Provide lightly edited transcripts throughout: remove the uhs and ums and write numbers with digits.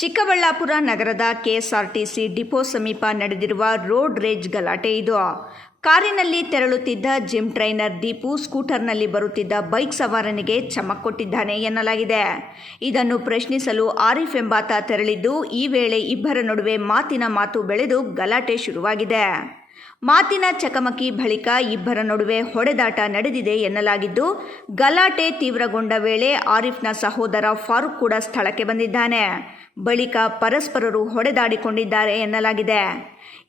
ಚಿಕ್ಕಬಳ್ಳಾಪುರ ನಗರದ KSRTC depot ಸಮೀಪ ನಡೆದಿರುವ ರೋಡ್ ರೇಜ್ ಗಲಾಟೆ ಇದು. ಕಾರಿನಲ್ಲಿ ತೆರಳುತ್ತಿದ್ದ ಜಿಮ್ ಟ್ರೈನರ್ ದೀಪು ಸ್ಕೂಟರ್ನಲ್ಲಿ ಬರುತ್ತಿದ್ದ ಬೈಕ್ ಸವಾರನಿಗೆ ಚಮಕ್ ಕೊಟ್ಟಿದ್ದಾನೆ ಎನ್ನಲಾಗಿದೆ. ಇದನ್ನು ಪ್ರಶ್ನಿಸಲು ಆರಿಫ್ ಎಂಬಾತ ತೆರಳಿದ್ದು, ಈ ವೇಳೆ ಇಬ್ಬರ ನಡುವೆ ಮಾತಿನ ಮಾತು ಬೆಳೆದು ಗಲಾಟೆ ಶುರುವಾಗಿದೆ. ಮಾತಿನ ಚಕಮಕಿ ಬಳಿಕ ಇಬ್ಬರ ನಡುವೆ ಹೊಡೆದಾಟ ನಡೆದಿದೆ ಎನ್ನಲಾಗಿದ್ದು, ಗಲಾಟೆ ತೀವ್ರಗೊಂಡ ವೇಳೆ ಆರಿಫ್ನ ಸಹೋದರ ಫಾರೂಕ್ ಕೂಡ ಸ್ಥಳಕ್ಕೆ ಬಂದಿದ್ದಾನೆ. ಬಳಿಕ ಪರಸ್ಪರರು ಹೊಡೆದಾಡಿಕೊಂಡಿದ್ದಾರೆ ಎನ್ನಲಾಗಿದೆ.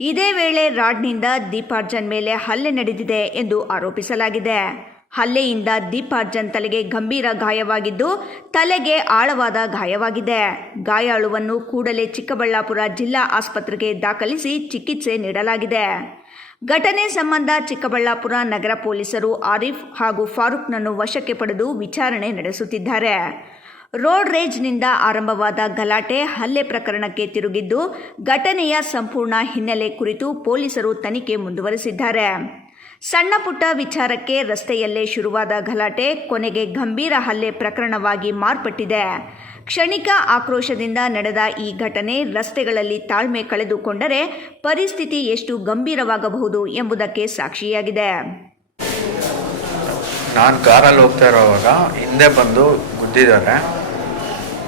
ಇದೇ ವೇಳೆ ರಾಡ್ನಿಂದ ದೀಪಾರ್ಜನ್ ಮೇಲೆ ಹಲ್ಲೆ ನಡೆದಿದೆ ಎಂದು ಆರೋಪಿಸಲಾಗಿದೆ. ಹಲ್ಲೆಯಿಂದ ದೀಪಾರ್ಜನ್ ತಲೆಗೆ ಗಂಭೀರ ಗಾಯವಾಗಿದ್ದು, ತಲೆಗೆ ಆಳವಾದ ಗಾಯವಾಗಿದೆ. ಗಾಯಾಳುವನ್ನು ಕೂಡಲೇ ಚಿಕ್ಕಬಳ್ಳಾಪುರ ಜಿಲ್ಲಾ ಆಸ್ಪತ್ರೆಗೆ ದಾಖಲಿಸಿ ಚಿಕಿತ್ಸೆ ನೀಡಲಾಗಿದೆ. ಘಟನೆ ಸಂಬಂಧ ಚಿಕ್ಕಬಳ್ಳಾಪುರ ನಗರ ಪೊಲೀಸರು ಆರಿಫ್ ಹಾಗೂ ಫಾರೂಕ್ನನ್ನು ವಶಕ್ಕೆ ಪಡೆದು ವಿಚಾರಣೆ ನಡೆಸುತ್ತಿದ್ದಾರೆ. ರೋಡ್ ರೇಜ್ನಿಂದ ಆರಂಭವಾದ ಗಲಾಟೆ ಹಲ್ಲೆ ಪ್ರಕರಣಕ್ಕೆ ತಿರುಗಿದ್ದು, ಘಟನೆಯ ಸಂಪೂರ್ಣ ಹಿನ್ನೆಲೆ ಕುರಿತು ಪೊಲೀಸರು ತನಿಖೆ ಮುಂದುವರೆಸಿದ್ದಾರೆ. ಸಣ್ಣ ಪುಟ್ಟ ವಿಚಾರಕ್ಕೆ ರಸ್ತೆಯಲ್ಲೇ ಶುರುವಾದ ಗಲಾಟೆ ಕೊನೆಗೆ ಗಂಭೀರ ಹಲ್ಲೆ ಪ್ರಕರಣವಾಗಿ ಮಾರ್ಪಟ್ಟಿದೆ. ಕ್ಷಣಿಕ ಆಕ್ರೋಶದಿಂದ ನಡೆದ ಈ ಘಟನೆ ರಸ್ತೆಗಳಲ್ಲಿ ತಾಳ್ಮೆ ಕಳೆದುಕೊಂಡರೆ ಪರಿಸ್ಥಿತಿ ಎಷ್ಟು ಗಂಭೀರವಾಗಬಹುದು ಎಂಬುದಕ್ಕೆ ಸಾಕ್ಷಿಯಾಗಿದೆ. ನಾನು ಕಾರಲ್ಲಿ ಹೋಗ್ತಾ ಇರೋವಾಗ ಹಿಂದೆ ಬಂದು ಗುದ್ದಿದ್ದಾರೆ.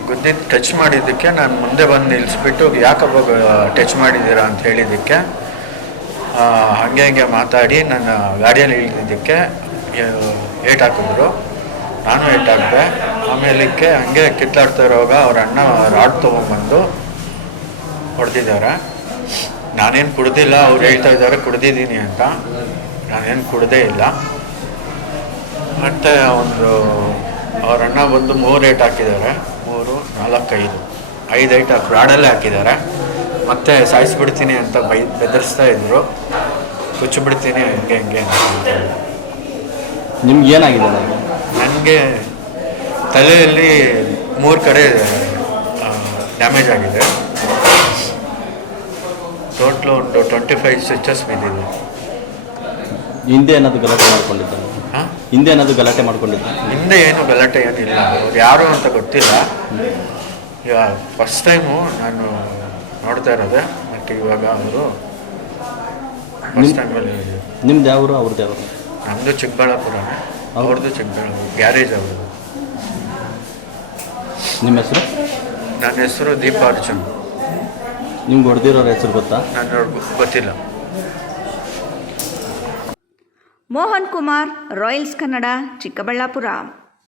ಗುದ್ದಿದ್ದು ಟಚ್ ಮಾಡಿದ್ದಕ್ಕೆ ನಾನು ಮುಂದೆ ಬಂದು ನಿಲ್ಲಿಸ್ಬಿಟ್ಟು ಯಾಕಪ್ಪ ಟಚ್ ಮಾಡಿದ್ದೀರಾ ಅಂತ ಹೇಳಿದ್ದಕ್ಕೆ ಹಾಗೆ ಮಾತಾಡಿ ನನ್ನ ಗಾಡಿಯಲ್ಲಿ ಇಳಿದಿದ್ದಕ್ಕೆ ಏಟ್ ಹಾಕಿದ್ರು. ನಾನು ಏಟ್ ಹಾಕಿದೆ. ಆಮೇಲಕ್ಕೆ ಹಂಗೆ ಕಿತ್ತಾಡ್ತಾ ಇರೋವಾಗ ಅವ್ರ ಅಣ್ಣ ರಾಡ್ ತೊಗೊಂಬಂದು ಹೊಡೆದಿದ್ದಾರೆ. ನಾನೇನು ಕುಡ್ದಿಲ್ಲ, ಅವ್ರು ಹೇಳ್ತಾ ಇದ್ದಾರೆ ಕುಡ್ದಿದ್ದೀನಿ ಅಂತ. ನಾನೇನು ಕುಡ್ದೇ ಇಲ್ಲ. ಮತ್ತು ಅವ್ರ ಅಣ್ಣ ಬಂದು 3 ಏಟ್ ಹಾಕಿದ್ದಾರೆ. 3, 4, 5 ಏಟ್ ರಾಡಲ್ಲೇ ಹಾಕಿದ್ದಾರೆ. ಮತ್ತೆ ಸಾಯಿಸ್ಬಿಡ್ತೀನಿ ಅಂತ ಬೆದರಿಸ್ತಾ ಇದ್ರು. ಕುಚ್ಚಿಬಿಡ್ತೀನಿ ಹಂಗೆ ಅಂತ. ನಿಮ್ಗೆ ಏನಾಗಿದೆ? ನನಗೆ ತಲೆಯಲ್ಲಿ 3 ಕಡೆ ಡ್ಯಾಮೇಜ್ ಆಗಿದೆ. ಟೋಟ್ಲು ಒಂದು 25 ಸ್ಟಿಚಸ್ ಬಿದ್ದಿದೆ. ಹಿಂದೆ ಏನಾದರೂ ಗಲಾಟೆ ಮಾಡ್ಕೊಂಡಿದ್ದಾರೆ? ಹಿಂದೆ ಏನಾದರೂ ಗಲಾಟೆ ಮಾಡ್ಕೊಂಡಿದ್ದಾರೆ? ಹಿಂದೆ ಏನು ಗಲಾಟೆ ಏನಿಲ್ಲ. ಅವ್ರು ಯಾರು ಅಂತ ಗೊತ್ತಿಲ್ಲ. ಇವಾಗ ಫಸ್ಟ್ ಟೈಮು ನಾನು ನೋಡ್ತಾ ಇರೋದೆ. ಮತ್ತು ಇವಾಗ ಅವರು ಫಸ್ಟ್ ಟೈಮಲ್ಲಿ. ನಿಮ್ದು ಯಾವರು? ಅವ್ರದ್ದು ಯಾವರು? ನಮ್ಮದು ಚಿಕ್ಕಬಳ್ಳಾಪುರನೇ, ಅವ್ರದ್ದು ಚಿಕ್ಕಬಳ್ಳಾಪುರ. ಗ್ಯಾರೇಜ್ ಅವ್ರದ್ದು. ನಿಮ್ಮ ಹೆಸರು? ನನ್ನ ಹೆಸರು ದೀಪಾರ್ಜನ್. ನಿಮ್ಗೆ ಹೊಡೆದಿರೋರ ಹೆಸರು ಗೊತ್ತಾ? ನಾನು ಗೊತ್ತಿಲ್ಲ. ಮೋಹನ್ ಕುಮಾರ್, ರಾಯಲ್ಸ್ ಕನ್ನಡ, ಚಿಕ್ಕಬಳ್ಳಾಪುರ.